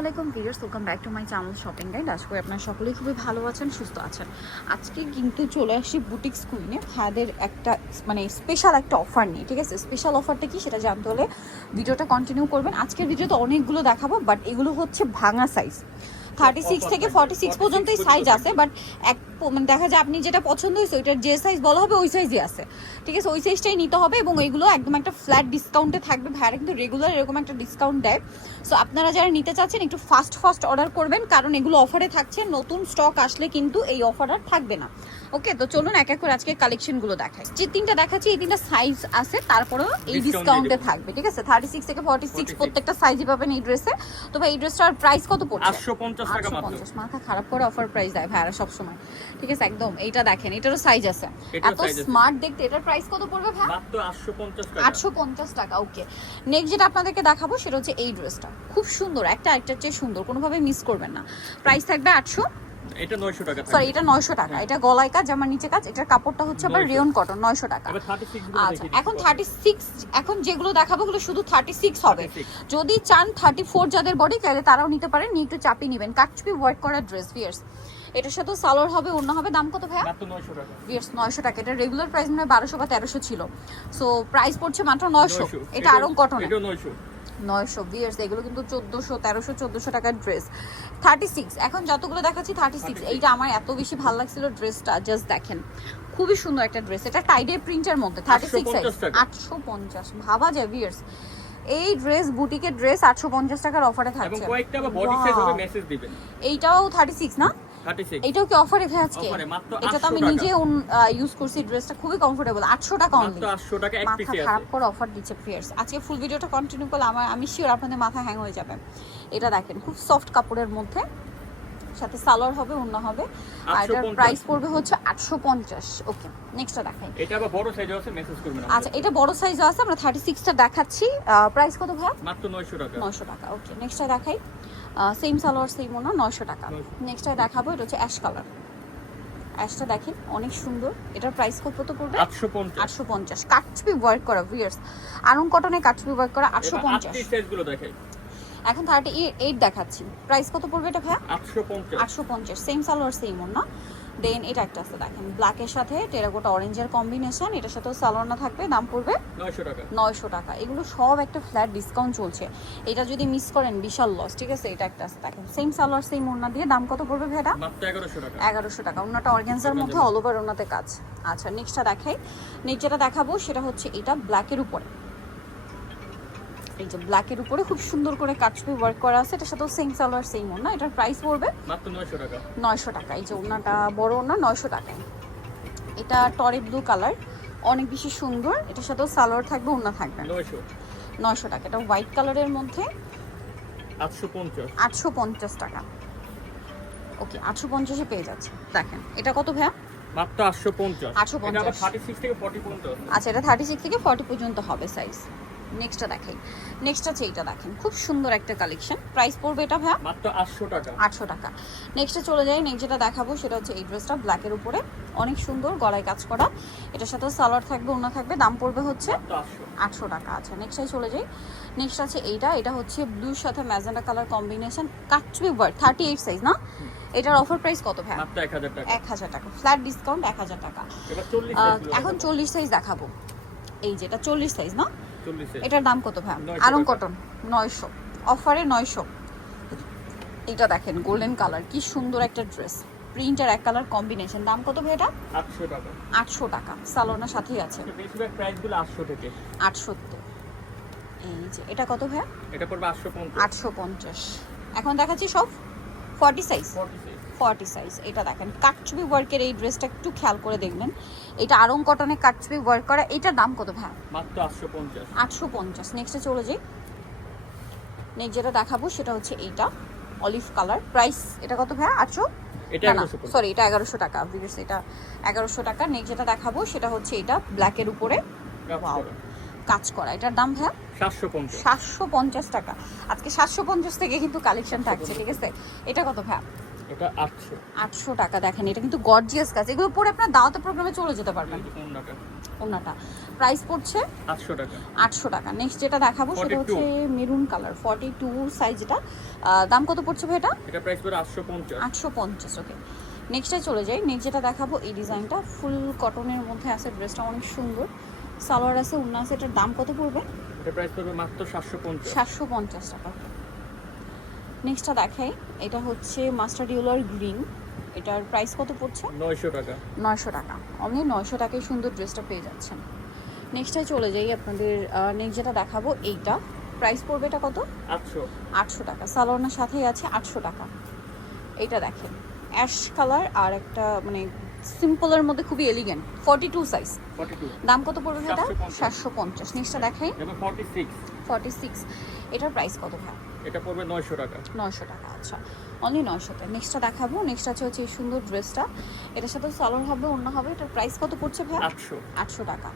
আলাইকুম videos welcome back to my channel shopping guide আশা করি আপনারা সকলেই খুবই ভালো আছেন সুস্থ আছেন। আজকে কিন্তু চলে আসি বুটিক স্কুইনে ভাইয়াদের একটা মানে স্পেশাল একটা অফার নিয়ে ঠিক আছে? স্পেশাল অফারটা কি সেটা জানতে হলে ভিডিওটা কন্টিনিউ করবেন। আজকের ভিডিওতে অনেকগুলো দেখাবো বাট এগুলো হচ্ছে ভাঙা সাইজ থার্টি সিক্স থেকে ফর্টি সিক্স পর্যন্তই সাইজ আছে বাট এক মানে দেখা যায় আপনি যেটা পছন্দ হয়েছে ওইটার যে সাইজ বলা হবে ওই সাইজই আছে। ঠিক আছে? ওই সাইজটাই নিতে হবে এবং এইগুলো একদম একটা ফ্ল্যাট ডিসকাউন্টে থাকবে। ভাইয়ারা কিন্তু রেগুলার এরকম একটা ডিসকাউন্ট দেয়। সো আপনারা যারা নিতে চাচ্ছেন একটু ফাস্ট ফাস্ট অর্ডার করবেন। কারণ এগুলো অফারে থাকছে। নতুন স্টক আসলে কিন্তু এই অফার আর থাকবে না। ওকে তো চলুন এক এক করে আজকে কালেকশনগুলো দেখাই। যে তিনটা দেখাচ্ছি এই তিনটা সাইজ আছে। তারপরেও এই ডিসকাউন্টে থাকবে। ঠিক আছে? থার্টি সিক্স থেকে ফর্টি সিক্স প্রত্যেকটা সাইজই পাবেন এই ড্রেসে তো ভাই এই ড্রেসটার প্রাইস কত পড়ছে? আটশো পঞ্চাশ টাকা মাত্র। 850 মাথা খারাপ করে অফার প্রাইস দেয় ভাইয়ারা সবসময়। ঠিক আছে একদম এইটা দেখেন এটারও সাইজ আছে। এত স্মার্ট দেখতে এটার প্রাইস কত পড়বে ভাই? মাত্র আটশো পঞ্চাশ টাকা। আটশো পঞ্চাশ টাকা ওকে নেক্সট যেটা আপনাদেরকে দেখাবো সেটা হচ্ছে এই ড্রেসটা খুব সুন্দর একটা আরেকটার চেয়ে সুন্দর কোনোভাবে মিস করবেন না। প্রাইস থাকবে আটশো। এটা নয়শো টাকা সরি এটা নয়শো টাকা। এটা গলায় কাজ আমার নিচে কাজ এটার কাপড়টা হচ্ছে আবার রিয়ন কটন নয়শো টাকা। আচ্ছা এখন থার্টি সিক্স এখন যেগুলো দেখাবো ওগুলো শুধু থার্টি সিক্স হবে যদি চান থার্টি ফোর যাদের বডি তাহলে তারাও নিতে পারেন নিয়ে একটু চাপিয়ে নেবেন। কাটচুপি ওয়ার্ক করা ড্রেস ভিয়ার্স এটার সাথে সালোয়ার হবে অন্য হবে। দাম কত ভাইয়া? মাত্র নয়শো টাকা। ভিয়ার্স নয়শো টাকা। এটা রেগুলার প্রাইস মানে বারোশো বা তেরোশো ছিল। সো প্রাইস পড়ছে মাত্র নয়শো। এটা আরং কটন নয়শো। ভিয়ার্স এগুলো কিন্তু চোদ্দোশো তেরোশো চোদ্দোশো টাকার ড্রেস থার্টি সিক্স এখন যতগুলো দেখাচ্ছি থার্টি সিক্স এইটা আমার এত বেশি ভালো লাগছিল ড্রেসটা জাস্ট দেখেন। খুবই সুন্দর একটা ড্রেস এটা টাইডে প্রিন্টের মধ্যে থার্টি সিক্স 850 টাকা। আটশো পঞ্চাশ। ভাবা যায় ভিয়ার্স এই ড্রেস বুটিকের ড্রেস আটশো পঞ্চাশ টাকার অফারে থাকছে। সাইজ এইটাও থার্টি সিক্স না? সিক্স কি অফারে ভাই আজকে? মাত্র এটা তো আমি 800 নিজে ইউজ করছি ড্রেসটা খুবই কমফোর্টেবল আটশো টাকা অনলি মাত্র আটশো টাকা এক মাথা পিসে খারাপ করে অফার দিচ্ছে ফিয়ার্স আজকে ফুল ভিডিওটা কন্টিনিউ করলে আমার আমি শিওর আপনাদের মাথা হ্যাং হয়ে যাবে। এটা দেখেন খুব সফট কাপড়ের মধ্যে। সাথে সালোয়ার হবে অন্য হবে। আর এটার 850 প্রাইস পড়বে হচ্ছে আটশো পঞ্চাশ। ওকে নেক্সটটা দেখাই। এটা আবার বড় সাইজ আছে মেসেজ করবেন আচ্ছা এটা বড় সাইজ আছে আমরা থার্টি সিক্সটা দেখাচ্ছি প্রাইস কত ভাই মাত্র নয়শো টাকা। নয়শো টাকা ওকে নেক্সটটা দেখাই। সেম সালোয়ার সেম ওনা নয়শো টাকা। 900 নেক্সটটা দেখাবো এটা হচ্ছে অ্যাশ কালার অ্যাশটা দেখেন অনেক সুন্দর। এটার প্রাইস কত পড়বে? আটশো পঞ্চাশ। আটশো পঞ্চাশ। কাটছবি ওয়ার্ক করা ভিয়ার্স আরং কটনে কাটছবি ওয়ার্ক করা আটশো পঞ্চাশ। দেখেন এখন থার্টি এইট দেখাচ্ছি। প্রাইস কত পড়বে এটা ভাইয়া? আটশো পঞ্চাশ। আটশো পঞ্চাশ। সেম সালোয়ার সেম না দেন এটা একটা আছে দেখেন ব্ল্যাকের সাথে টেরাকোটা অরেঞ্জের কম্বিনেশন এটার সাথেও সালোয়ার থাকবে দাম পড়বে নয়শো টাকা। নয়শো টাকা। এগুলো সব একটা ফ্ল্যাট ডিসকাউন্ট চলছে। এটা যদি মিস করেন বিশাল লস ঠিক আছে? এটা একটা আছে দেখেন সেম সালোয়ার সেম ওড়না দিয়ে দাম কত পড়বে মাত্র এগারোশো টাকা। ওনাটা অর্গ্যানজার মধ্যে অল ওভার ওনাতে কাজ। আচ্ছা নেক্সটটা দেখাই। নেক্সট যেটা দেখাবো সেটা হচ্ছে এটা ব্ল্যাকের উপরে। এই যে ব্ল্যাকের উপরে খুব সুন্দর করে কাটছবি ওয়ার্ক করা আছে। এটার সাথেও সেম সালোয়ার সেম ওনা এটার প্রাইস পড়বে মাত্র নয়শো টাকা। নয়শো টাকা। এই যে ওনাটা বড় ওনা নয়শো টাকায়। এটা টরে ব্লু কালার অনেক বেশি সুন্দর। এটার সাথেও সালোয়ার থাকবে ওনা থাকবে। নয়শো। নয়শো টাকা। এটা হোয়াইট কালারের মধ্যে আটশো পঞ্চাশ। আটশো পঞ্চাশ টাকা। ওকে আটশো পঞ্চাশে পেয়ে যাচ্ছে। দেখেন এটা কত ভাইয়া? মাত্র আটশো পঞ্চাশ। 850 এটা আবার থার্টি সিক্স থেকে ফর্টি পর্যন্ত। আচ্ছা এটা থার্টি সিক্স থেকে ফর্টি পর্যন্ত হবে সাইজ নেক্সটটা দেখেন। নেক্সট আছে এইটা দেখেন। খুব সুন্দর একটা কালেকশন প্রাইস পড়বে এটা ভাইয়া? মাত্র আটশো টাকা। আটশো টাকা। নেক্সটে চলে যাই। নেক্সট যেটা দেখাবো সেটা হচ্ছে এই ড্রেসটা ব্ল্যাকের উপরে। অনেক সুন্দর গলায় কাজ করা। এটার সাথেও সালোয়ার থাকবে অন্য থাকবে। দাম পড়বে হচ্ছে মাত্র আটশো। আটশো টাকা। আচ্ছা নেক্সটে চলে যাই। নেক্সট আছে এইটা। এটা হচ্ছে ব্লুর সাথে magenta colour combination katchupi work thirty eight size না এটার অফার প্রাইস কত ভাইয়া? মাত্র এক হাজার টাকা। এক হাজার টাকা। ফ্ল্যাট ডিসকাউন্ট এক হাজার টাকা। এখন চল্লিশ সাইজ দেখাবো। এই যেটা চল্লিশ সাইজ না? এটার দাম কত ভাই? 900 আরং কটন নয়শো। অফারে নয়শো। এটা দেখেন গোল্ডেন কালার কি সুন্দর একটা ড্রেস প্রিন্ট আর এক কালার কম্বিনেশন দাম কত ভাই এটা? আটশো টাকা। আটশো টাকা। সালোনার সাথেই আছে। বেশিরভাগ প্রাইসগুলো আটশো থেকে। আটশোতে এই যে এটা কত ভাই এটা পড়বে আটশো পঞ্চাশ। আটশো পঞ্চাশ। এখন দেখাচ্ছি সব? Forty size forty six forty size এটা দেখেন। কাটছবি ওয়ার্কের এই ড্রেসটা একটু খেয়াল করে দেখবেন। এটা আরং কটনে কাটছবি ওয়ার্ক করা এটার দাম কত ভাই? মাত্র আটশো পঞ্চাশ। আটশো পঞ্চাশ। নেক্সটে চলে যাই। নেক্সট যেটা দেখাবো সেটা হচ্ছে এইটা অলিভ কালার প্রাইস এটা কত ভাইয়া? আটশো? সরি এটা এগারোশো টাকা। বিকজ এটা এগারোশো টাকা। নেক্সট যেটা দেখাবো সেটা হচ্ছে এটা ব্ল্যাকের উপরে। কাজ করা। এটার দাম ভাইয়া? সাতশো পঞ্চাশ। টাকা। আজকে সাতশো পঞ্চাশ থেকে কিন্তু কালেকশন থাকছে ঠিক আছে? এটা কত ভাইয়া? এটা আটশো। আটশো টাকা দেখেন এটা কিন্তু গর্জিয়াস কাজ। এগুলো পরে আপনার দাওয়াতে প্রোগ্রামে চলে যেতে পারবেন। ওনাটা প্রাইস পড়ছে আটশো টাকা। আটশো টাকা। নেক্সট যেটা দেখাবো সেটা 42 হচ্ছে maroon colour forty two size এটা দাম কত পড়ছে ভাই এটা? এটা প্রাইস পঞ্চাশ। আটশো পঞ্চাশ ওকে নেক্সটে চলে যাই। নেক্সট যেটা দেখাবো এই ডিজাইনটা ফুল কটনের মধ্যে আছে ড্রেসটা অনেক সুন্দর। সালোয়ার আছে উন্না আছে এটার দাম কত পড়বে? এটা প্রাইস পড়বে মাত্র সাতশো পঞ্চাশ। সাতশো পঞ্চাশ টাকা। নেক্সটটা দেখাই। এটা হচ্ছে মাস্টার ইউলার গ্রিন এটার প্রাইস কত পড়ছে? নয়শো টাকা। নয়শো টাকা। অনলি নয়শো টাকায় সুন্দর ড্রেসটা পেয়ে যাচ্ছেন। নেক্সটে চলে যাই আপনাদের নেক্সট যেটা দেখাবো এইটা। প্রাইস পড়বে এটা কত? আটশো। আটশো টাকা। সালোয়ারের সাথেই আছে আটশো টাকা। এইটা দেখেন। অ্যাশ কালার আর একটা মানে সিম্পলের মধ্যে খুবই এলিগেন্ট ফর্টি টু সাইজ দাম কত পড়বে এটা? 750 সাতশো পঞ্চাশ। নেক্সটটা দেখাই। ফর্টি সিক্স ফর্টি সিক্স এটার প্রাইস কত ভাই? এটা পড়বে নয়শো টাকা। নয়শো টাকা আচ্ছা। অনলি নয়শোতে। নেক্সটটা দেখাবো। নেক্সট আছে হচ্ছে এই সুন্দর ড্রেসটা এটার সাথে সালোয়ার হবে অন্য হবে। এটার প্রাইস কত পড়ছে ভাই আটশো। আটশো টাকা।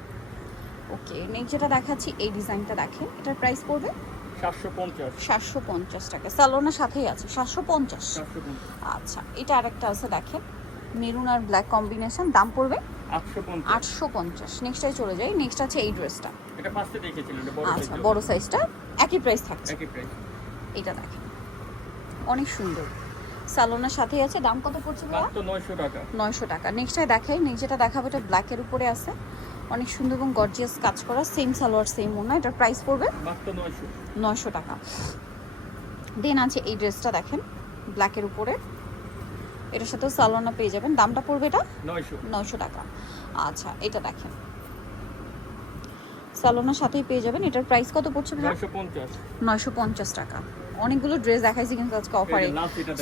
ওকে নেক্সট যেটা দেখাচ্ছি এই ডিজাইনটা দেখেন। এটার প্রাইস পড়বে? সাতশো পঞ্চাশ। সাতশো পঞ্চাশ টাকা। সালোয়ারের সাথেই আছে। সাতশো পঞ্চাশ। সাতশো পঞ্চাশ। আচ্ছা এটা আরেকটা আছে দেখেন। মেরুন আর ব্ল্যাক কম্বিনেশন দাম পড়বে? আটশো পঞ্চাশ। আটশো পঞ্চাশ। নেক্সটটাই চলে যাই। নেক্সট আছে এই ড্রেসটা এটা ফার্স্টে দেখেছিলেন এটা বড় আচ্ছা বড় সাইজটা একই প্রাইস থাকছে। একই প্রাইস এটা দেখেন অনেক সুন্দর। সালোনার সাথেই আছে। দাম কত পড়ছে নয়শো টাকা। নয়শো টাকা। নেক্সটটাই দেখাই। নেক্সট যেটা দেখাবো এটা ব্ল্যাকের উপরে আছে। অনেক সুন্দর এবং গর্জিয়াস কাজ করা। সেম সালোয়ার সেম ওনা এটার প্রাইস পড়বে? নয়শো। টাকা। দেন আছে এই ড্রেসটা দেখেন ব্ল্যাকের উপরে। এটার সাথেও সালোনা পেয়ে যাবেন। দামটা পড়বে এটা? নয়শো। টাকা। আচ্ছা এটা দেখেন। সালোনার সাথেই পেয়ে যাবেন। এটার প্রাইস কত পড়ছে নয়শো পঞ্চাশ টাকা। অনেকগুলো ড্রেস দেখাইছি কিন্তু আজকে অফারে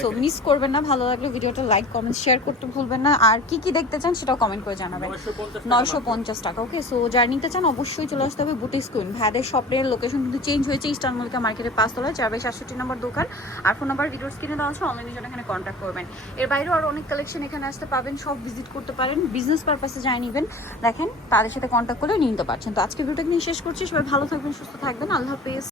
সো মিস করবেন না ভালো লাগলে ভিডিওটা লাইক কমেন্ট শেয়ার করতে ভুলবেন না। আর কি কি দেখতে চান সেটাও কমেন্ট করে জানাবেন। নয়শো পঞ্চাশ টাকা ওকে সো যারা নিতে চান অবশ্যই চলে আসতে হবে বুটিক স্কুইন ভ্যাদের শপের লোকেশন কিন্তু চেঞ্জ হয়েছে ইস্টার্ন মল্লিকা মার্কেটের পাঁচতলায় চার বাই সাতষট্টি নম্বর দোকান। আর ফোন নাম্বার ভিডিওর স্ক্রিনে দেওয়া আছে অনলাইনে জন্য এখানে কন্ট্যাক্ট করবেন। এর বাইরেও আরও অনেক কালেকশন এখানে আসতে পাবেন সব ভিজিট করতে পারেন। বিজনেস পারপাসে যাই নেবেন দেখেন তাদের সাথে কন্ট্যাক্ট করে নিতে পারছেন। তো আজকে ভিডিওটা নিয়ে শেষ করছি সবাই ভালো থাকবেন সুস্থ থাকবেন। আল্লাহ হাফেজ।